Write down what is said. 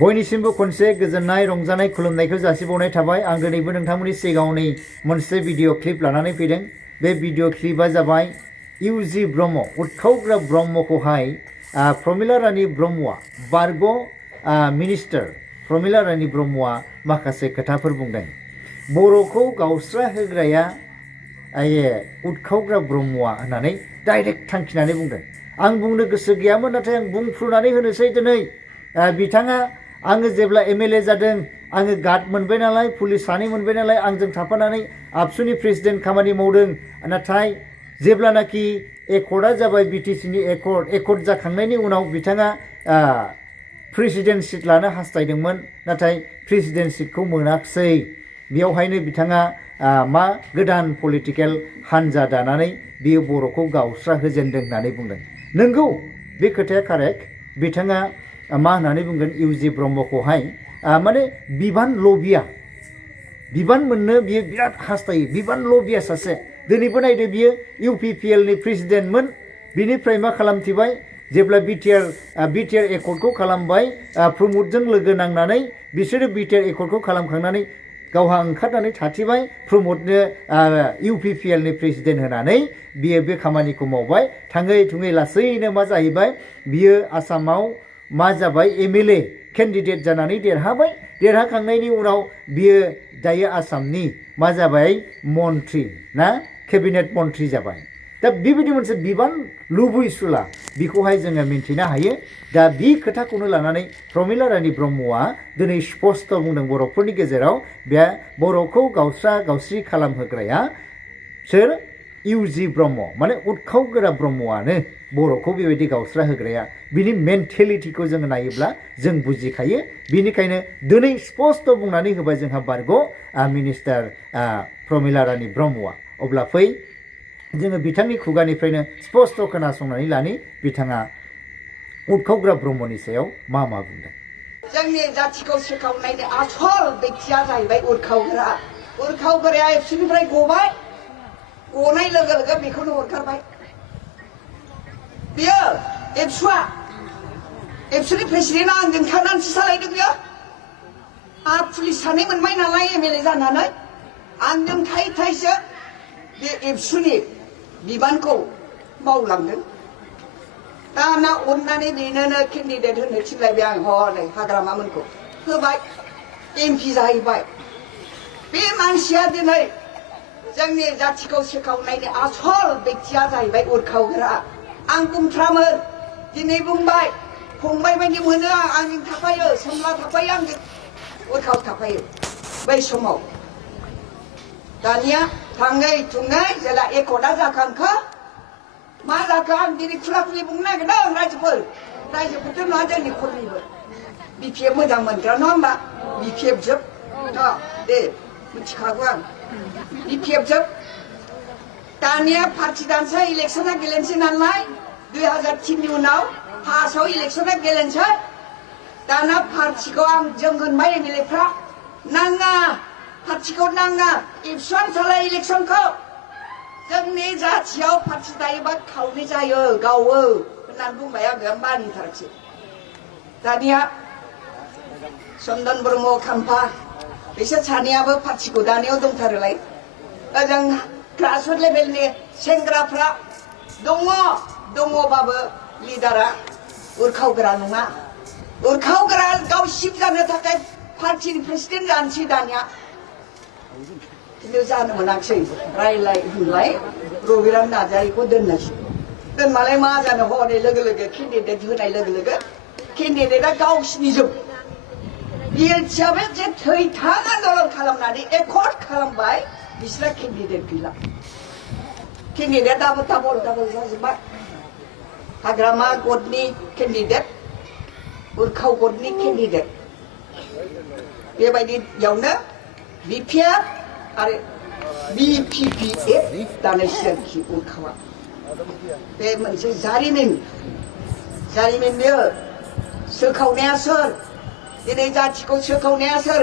बयनिसिमबो खनसे गोजोननाय रंजानाय खुलुमनायखौ जासिबावनाय थाबाय आं दिनैबो नोंथांमोननि सिगाङाव नै मोनसे भिडिअ क्लिप लानानै फैदों बे भिडिअ क्लिपआ जाबाय इउजि ब्रह्म उतखावग्रा ब्रह्मखौहाय प्रमिला रानी ब्रह्मआ बारग' मिनिस्टार प्रमिला रानी ब्रह्मआ माखासे खोथाफोर बुंदों बर'खौ गावस्रा होग्राया उतखावग्रा ब्रह्मआ होननानै डाइरेक्ट थांखिनानै बुंदों आं बुंनो गोसो गैयामोन नाथाय आं बुंफ्रुनानै होनोसै दिनै बिथाङा आङो जेब्ला एमएलए जादों आङो गार्ड मोनबाय नालाय पुलिस सानै मोनबाय नालाय आंजों थाफानानै आबसुनि प्रेसिडेन्ट खामानि मावदों नाथाय जेब्लानाखि एकर्डआ जाबाय बिटिसिनि एकर्ड जाखांनायनि उनाव बिथाङा प्रेसिडेन्ट सिट लानो हास्थायदोंमोन नाथाय प्रेसिडेन्ट सिटखौ मोनाखिसै बेयावहायनो बिथाङा मा गोदान पलिटिकेल हानजा दानानै बियो बर'खौ गावस्रा होजेनदों होननानै बुंदों नंगौ बे खोथाया कारेक्ट बिथाङा मा होननानै बुंगोन इउजि ब्रह्मखौहाय माने बिबान लबिया बिबान मोननो बियो बिराद हास्थायो बिबान लबिया सासे दिनैबो नायदो बियो इउपिपिएलनि प्रेसिडेन्टमोन बिनिफ्राय मा खालामथिबाय जेब्ला बिटिआर एकर्डखौ खालामबाय प्रमदजों लोगो नांनानै बिसोरो बिटिआर एकर्डखौ खालामखांनानै गावहा ओंखारनानै थाथिबाय प्रमदनो इउपिपिएलनि प्रेसिडेन्ट होनानै बियो बे खामानिखौ मावबाय थाङै थुङै लासैनो मा जाहैबाय बियो आसामाव मा जाबाय एमएलए केन्डिडेट जानानै देरहाबाय देरहाखांनायनि उनाव बियो दायो आसामनि मा जाबाय मन्त्रि ना केबिनेट मन्त्रि जाबाय दा बेबायदि मोनसे बिबान लुबैसुला बेखौहाय जोङो मिन्थिनो हायो दा बे खोथाखौनो लानानै प्रमिला रानी ब्रह्मआ दिनै स्पष्ट बुंदों बर'फोरनि गेजेराव बे बर'खौ गावस्रा गावस्रि खालामहोग्राया सोर इउजि ब्रह्म माने उतखावग्रा ब्रह्मआनो बर'खौ बेबायदि गावस्रा होग्राया बिनि मेन्टेलिटिखौ जोङो नायोब्ला जों बुजिखायो बिनिखायनो दिनै स्पष्ट बुंनानै होबाय जोंहा बारग' मिनिस्टार प्रमिला रानी ब्रह्मआ अब्ला फै जोङो बिथांनि खुगानिफ्रायनो स्पष्ट खोनासंनानै लानि बिथाङा उतखावग्रा ब्रह्मनि सायाव मा बुंदों जोंनि जातिखौ सोखावनायनि आसल बेक्तिया जाहैबाय उतखावग्राया एबसुनिफ्राय गबाय गनाय लोगो लोगो बेखौनो हरखारबाय बियो एबसुनि प्रेसिडेन्टआ आंजों थानानैसो सालायदों बियो आरो पुलिस सानै मोनबाय नालाय एमएलए जानानै आंजों थायै थायैसो बे एबसुनि बिबानखौ मावलांदों दाना अननानै बेनोनो केन्डिडेट होनो थिनलायबाय आं हनै हाग्रामामोनखौ होबाय एमपि जाहैबाय बे मानसिया दिनै जोंनि जातिखौ सोखावनायनि आसल बेक्तिया जाहैबाय उतखावग्रा आं बुंफ्रामो दिनै बुंबाय फंबाय बायदि मोनो आंजों थाफायो सोमला थाफायो आंजों उतखाव थाफायो बै समाव दानिया थाङै थुङै जेला एकर्डआ जाखांखो मा जाखो आं दिनै खुला खुलि बुंनो नागिरदों रायजोफोरथ' नङा जोंनि खरनिबो बिपिएफ मोजां मोनग्रा नङा होमबा बिपिएफ जोब दे मिथिखागौ आं बिपिएफ जोब दानिया पार्टि दानसै इलेक्सना गेलेनोसै नालाय 2003नि उनाव फार्स्टआव इलेक्सना गेलेनोसै दाना पार्टिखौ आं जों होनबाय एमएलएफ्रा नाङा पार्टिखौ नाङा एबसुआनो सालाय इलेक्सनखौ जोंनि जातियाव पार्टि दायोबा खावनै जायो गावो होननानै बुंबाय आङो मानिथाराखिसै दानिया चन्दन ब्रह्म खाम्फा बिसोर सानैयाबो पार्टिखौ दानायाव दंथारोलाय ओजों ग्रासरुट लेभेलनि सेंग्राफ्रा दङबाबो लिडारा उतखावग्रा नङा उतखावग्रा गाव सिफ जानो थाखाय पार्टिनि प्रेसिडेन्ट जानोसै दानिया खिन्थु जानो मोनाखिसै रायलाय होनलाय रबिराम नार्जारिखौ दोनमालाय मा जानो हनै लोगो लोगो केन्डिडेट होनाय लोगो लोगो केन्डिडेटआ गावसिनिजोब बिएलटिआबो जे थैथां आन्दलन खालामनानै एकर्ड खालामबाय बिस्रा केन्डिडेट गैला केन्डिडेट डाबल जाजोब्बाय हाग्रामा गदनि केन्डिडेट उतखाव गदनि केन्डिडेट बेबायदियावनो बिपिएफ आरो बिपिपिएफ दानायसै उतखावा बे मोनसे जारिमिन बियो सोखावनाया सोर दिनै जातिखौ सोखावनाया सोर